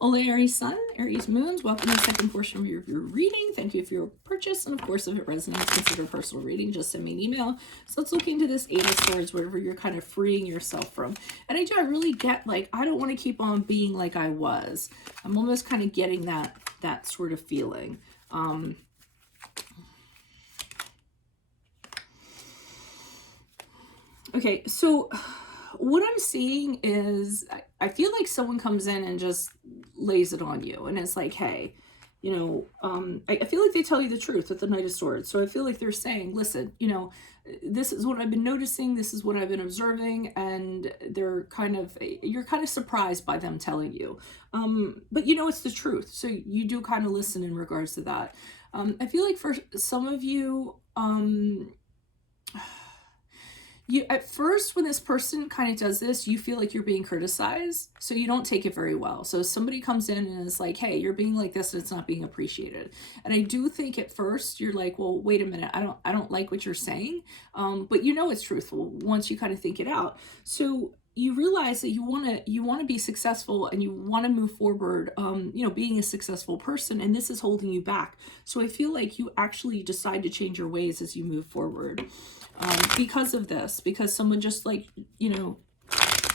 Hola Aries Sun, Aries Moons, welcome to the second portion of your reading. Thank you for your purchase. And of course, if it resonates, consider personal reading. Just send me an email. So let's look into this Eight of Swords, whatever you're kind of freeing yourself from. And I really get, like, I don't want to keep on being like I was. I'm almost kind of getting that sort of feeling. Okay, so what I'm seeing is I feel like someone comes in and just lays it on you. And it's like, hey, you know, I feel like they tell you the truth with the Knight of Swords. So I feel like they're saying, listen, you know, this is what I've been noticing. This is what I've been observing. And you're kind of surprised by them telling you. But you know, it's the truth. So you do kind of listen in regards to that. I feel like for some of you, at first, when this person kind of does this, you feel like you're being criticized, so you don't take it very well. So somebody comes in and is like, hey, you're being like this and it's not being appreciated. And I do think at first you're like, well, wait a minute, I don't like what you're saying. But you know it's truthful once you kind of think it out. So you realize that you want to be successful and you want to move forward, you know, being a successful person, and this is holding you back. So I feel like you actually decide to change your ways as you move forward. Because of this, because someone just, like, you know,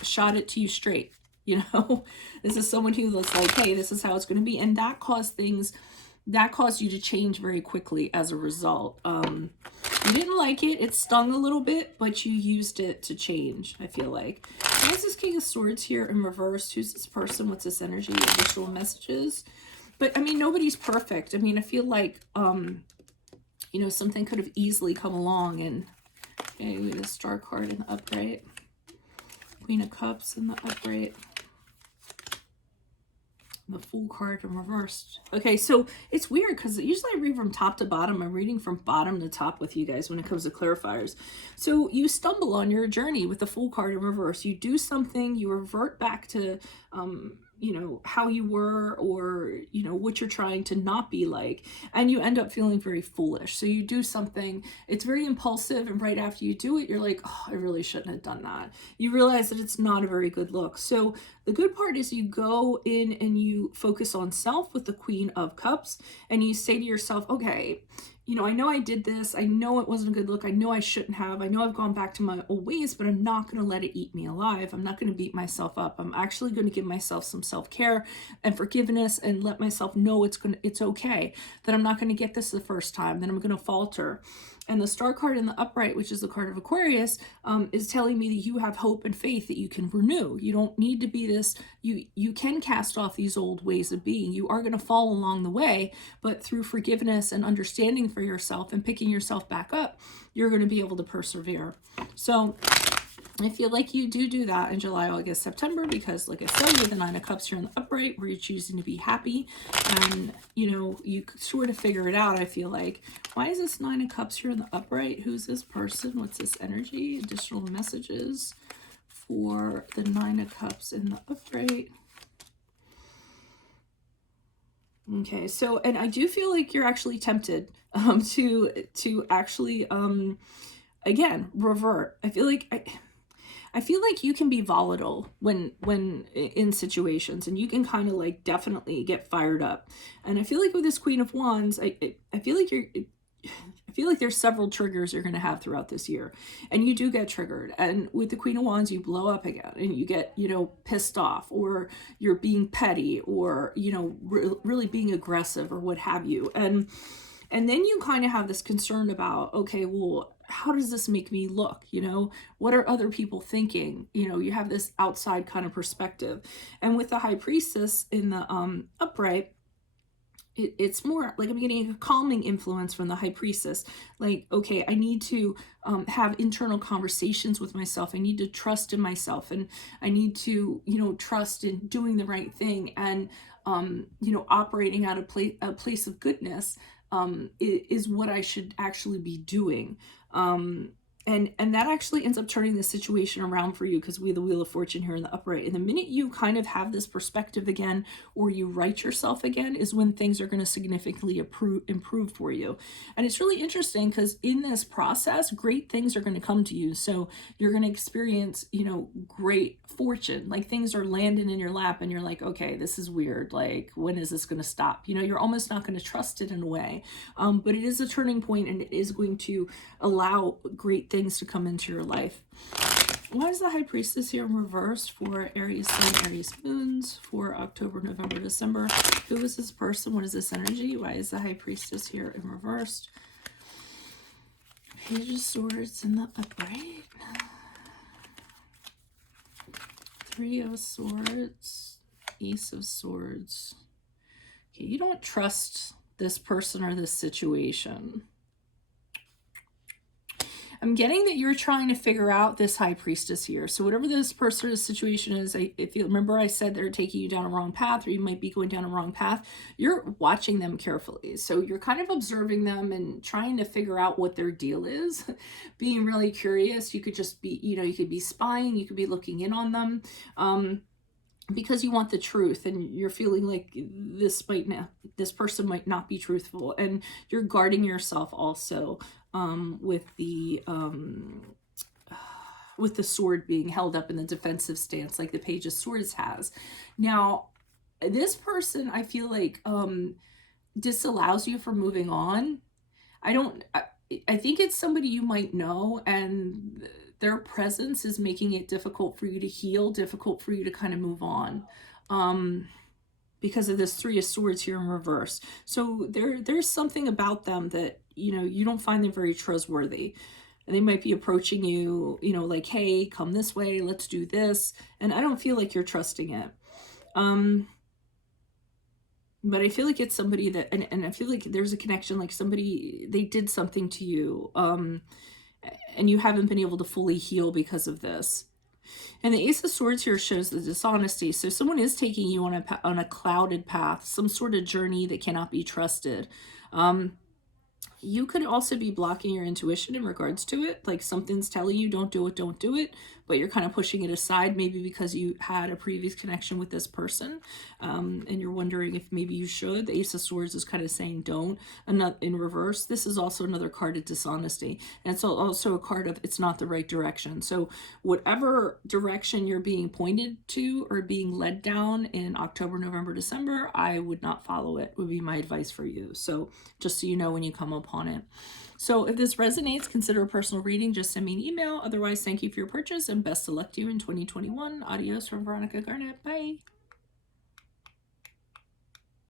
shot it to you straight, you know. This is someone who was like, hey, this is how it's going to be, and that caused you to change very quickly as a result. You didn't like it, it stung a little bit, but you used it to change. I feel like, why is this King of Swords here in reverse? Who's this person? What's this energy? Additional messages. But I mean, nobody's perfect. I mean, I feel like you know, something could have easily come along and, okay, we have the Star card in the upright, Queen of Cups in the upright, the Fool card in reversed. Okay, so it's weird because usually I read from top to bottom. I'm reading from bottom to top with you guys when it comes to clarifiers. So you stumble on your journey with the Fool card in reverse. You do something, you revert back to you know, how you were, or, you know, what you're trying to not be like, and you end up feeling very foolish. So you do something, it's very impulsive, and right after you do it, you're like, oh, I really shouldn't have done that. You realize that it's not a very good look. So the good part is you go in and you focus on self with the Queen of Cups, and you say to yourself, okay, you know, I know I did this. I know it wasn't a good look. I know I shouldn't have. I know I've gone back to my old ways, but I'm not going to let it eat me alive. I'm not going to beat myself up. I'm actually going to give myself some self-care and forgiveness and let myself know it's okay, that I'm not going to get this the first time, that I'm going to falter. And the Star card in the upright, which is the card of Aquarius, is telling me that you have hope and faith that you can renew. You don't need to be this. You can cast off these old ways of being. You are going to fall along the way, but through forgiveness and understanding for yourself and picking yourself back up, you're going to be able to persevere. So I feel like you do that in July, August, September, because, like I said, you have the Nine of Cups here in the upright, where you're choosing to be happy, and, you know, you sort of figure it out. I feel like, why is this Nine of Cups here in the upright? Who's this person? What's this energy? Additional messages for the Nine of Cups in the upright. Okay, so, and I do feel like you're actually tempted to actually again revert. I feel like you can be volatile when in situations, and you can kind of, like, definitely get fired up. And I feel like with this Queen of Wands, I feel like there's several triggers you're going to have throughout this year, and you do get triggered. And with the Queen of Wands, you blow up again, and you get, you know, pissed off, or you're being petty, or, you know, really being aggressive, or what have you. And then you kind of have this concern about, okay, well, how does this make me look? You know, what are other people thinking? You know, you have this outside kind of perspective. And with the High Priestess in the upright, it's more like I'm getting a calming influence from the High Priestess. Like, okay, I need to have internal conversations with myself. I need to trust in myself, and I need to, you know, trust in doing the right thing, and you know, operating out of a place of goodness is what I should actually be doing. And that actually ends up turning the situation around for you, because we have the Wheel of Fortune here in the upright. And the minute you kind of have this perspective again, or you right yourself again, is when things are going to significantly improve for you. And it's really interesting because in this process, great things are going to come to you. So you're going to experience, you know, great fortune. Like things are landing in your lap and you're like, okay, this is weird. Like, when is this going to stop? You know, you're almost not going to trust it in a way. But it is a turning point, and it is going to allow great things to come into your life. Why is the High Priestess here in reverse for Aries Sun, Aries Moons for October, November, December? Who is this person? What is this energy? Why is the High Priestess here in reverse? Page of Swords in the upright. Three of Swords, Ace of Swords. Okay, you don't trust this person or this situation. I'm getting that you're trying to figure out this High Priestess here. So whatever this person or this situation is, if you remember I said they're taking you down a wrong path, or you might be going down a wrong path, you're watching them carefully. So you're kind of observing them and trying to figure out what their deal is, being really curious. You could just be, you know, you could be spying, you could be looking in on them. Because you want the truth, and you're feeling like this person might not be truthful, and you're guarding yourself also with the sword being held up in the defensive stance, like the Page of Swords has. Now, this person, I feel like disallows you from moving on. I think it's somebody you might know, and their presence is making it difficult for you to heal, difficult for you to kind of move on, because of this Three of Swords here in reverse. So there's something about them that, you know, you don't find them very trustworthy. And they might be approaching you, you know, like, hey, come this way, let's do this. And I don't feel like you're trusting it. But I feel like it's somebody that, and I feel like there's a connection, like somebody, they did something to you, and you haven't been able to fully heal because of this. And the Ace of Swords here shows the dishonesty. So someone is taking you on a clouded path, some sort of journey that cannot be trusted. You could also be blocking your intuition in regards to it. Like something's telling you, don't do it, but you're kind of pushing it aside, maybe because you had a previous connection with this person, and you're wondering if maybe you should. The Ace of Swords is kind of saying don't. In reverse, this is also another card of dishonesty, and it's also a card of it's not the right direction. So whatever direction you're being pointed to or being led down in October, November, December, I would not follow it, would be my advice for you. So just so you know when you come upon it. So if this resonates, consider a personal reading. Just send me an email. Otherwise, thank you for your purchase and best of luck to you in 2021. Adios from Veronica Garnett. Bye.